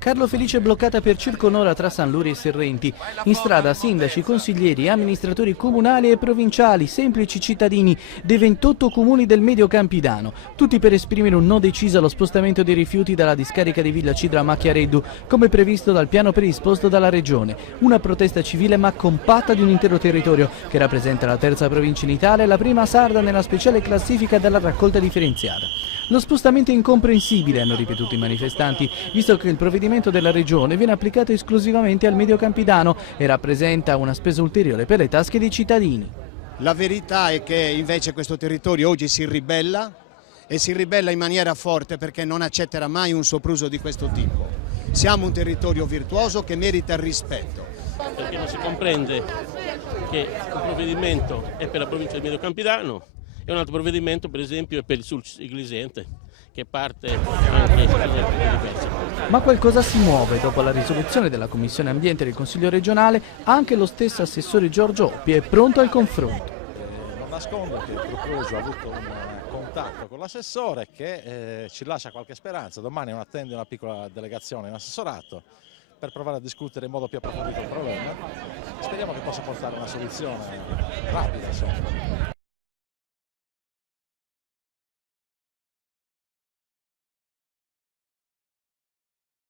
Carlo Felice è bloccata per circa un'ora tra San Luri e Serrenti. In strada sindaci, consiglieri, amministratori comunali e provinciali, semplici cittadini dei 28 comuni del Medio Campidano. Tutti per esprimere un no deciso allo spostamento dei rifiuti dalla discarica di Villa Cidra a Macchiareddu, come previsto dal piano predisposto dalla Regione. Una protesta civile ma compatta di un intero territorio, che rappresenta la terza provincia in Italia e la prima sarda nella speciale classifica della raccolta differenziata. Lo spostamento è incomprensibile, hanno ripetuto i manifestanti, visto che il provvedimento della Regione viene applicato esclusivamente al Medio Campidano e rappresenta una spesa ulteriore per le tasche dei cittadini. La verità è che invece questo territorio oggi si ribella e si ribella in maniera forte perché non accetterà mai un sopruso di questo tipo. Siamo un territorio virtuoso che merita il rispetto. Perché non si comprende che un provvedimento è per la provincia del Medio Campidano e un altro provvedimento per esempio è per il Sulcis Iglisente, che parte anche in altri diversi. Ma qualcosa si muove. Dopo la risoluzione della Commissione Ambiente del Consiglio regionale, anche lo stesso assessore Giorgio Oppi è pronto al confronto. Non nascondo che il Procrosio ha avuto un contatto con l'assessore che ci lascia qualche speranza. Domani attende una piccola delegazione in assessorato per provare a discutere in modo più approfondito il problema. Speriamo che possa portare a una soluzione rapida, insomma.